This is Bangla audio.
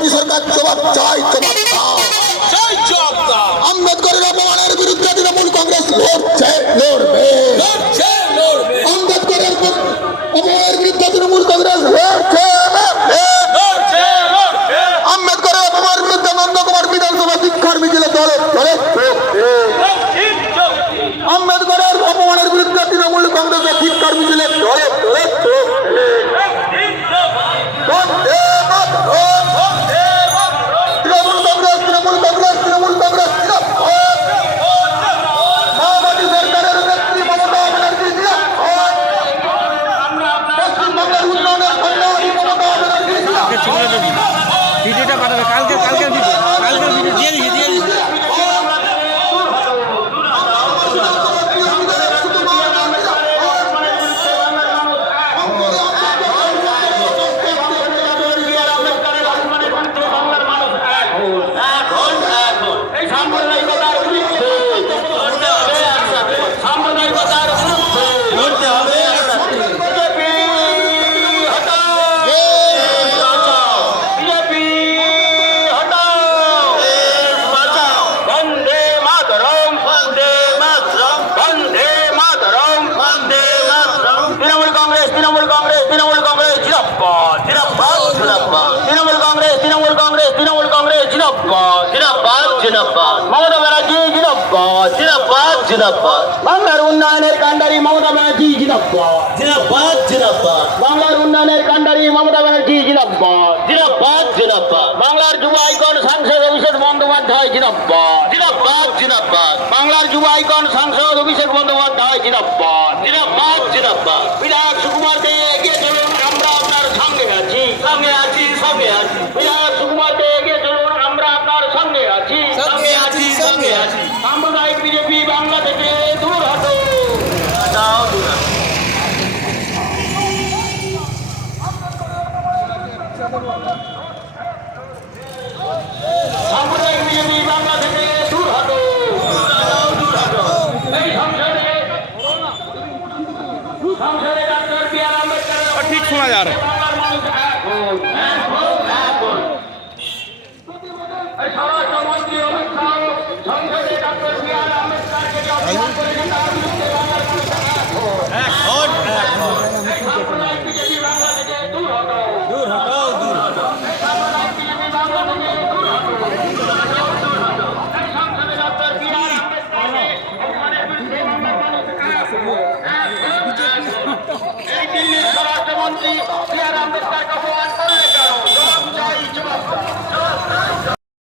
বিসরকার তোমার চাই ভিডিওটা পাঠাবে। কালকে কালকের ভিডিও কালকের দিয়ে দিচ্ছি। কংগ্রেস, তৃণমূল কংগ্রেস তৃণমূল কংগ্রেস জিরাপ্পাদ জিরাপ্পাদ জিরাপ্পাদ তৃণমূল কংগ্রেস তৃণমূল কংগ্রেস তৃণমূল কংগ্রেস জিরাপ্পাদ জিরাপ্পাদ জিরাপ্পাদ মমতা ব্যানার্জি জিরাপ্পাদ জিরাপ্পাদ জিরাপ্পাদ বাংলার উন্নয়নের কাণ্ডারি মমতা ব্যানার্জি জিরাপ্পাদ জিরাপ্পাদ জিরাপ্পাদ বাংলার উন্নয়নের কাণ্ডারি মমতা ব্যানার্জি জিরাপ্পাদ জিরাপ্পাদ জিরাপ্পাদ বাংলার যুব আইকন সাংসদ অভিষেক বন্দ্যোপাধ্যায় জিরাপ্পাদ জিরাপ্পাদ জিরাপ্পাদ বাংলার যুব আইকন সাংসদ অভিষেক বন্দ্যোপাধ্যায় জিরাব্বাদ জিরাব্বাদ জিরাব্বাদ বিরাট সুকুমার দে এগিয়ে চলুন আমরা আপনার সঙ্গে আছি। সঙ্গে আছি সঙ্গে আছি। বিরাট সুকুমার দে এগিয়ে সাম্প্রদায়িক বিজেপি বাংলা বাংলার মানুষ এক প্রতিবেদন এই স্বরাষ্ট্রমন্ত্রী অমিত শাহ সংসদে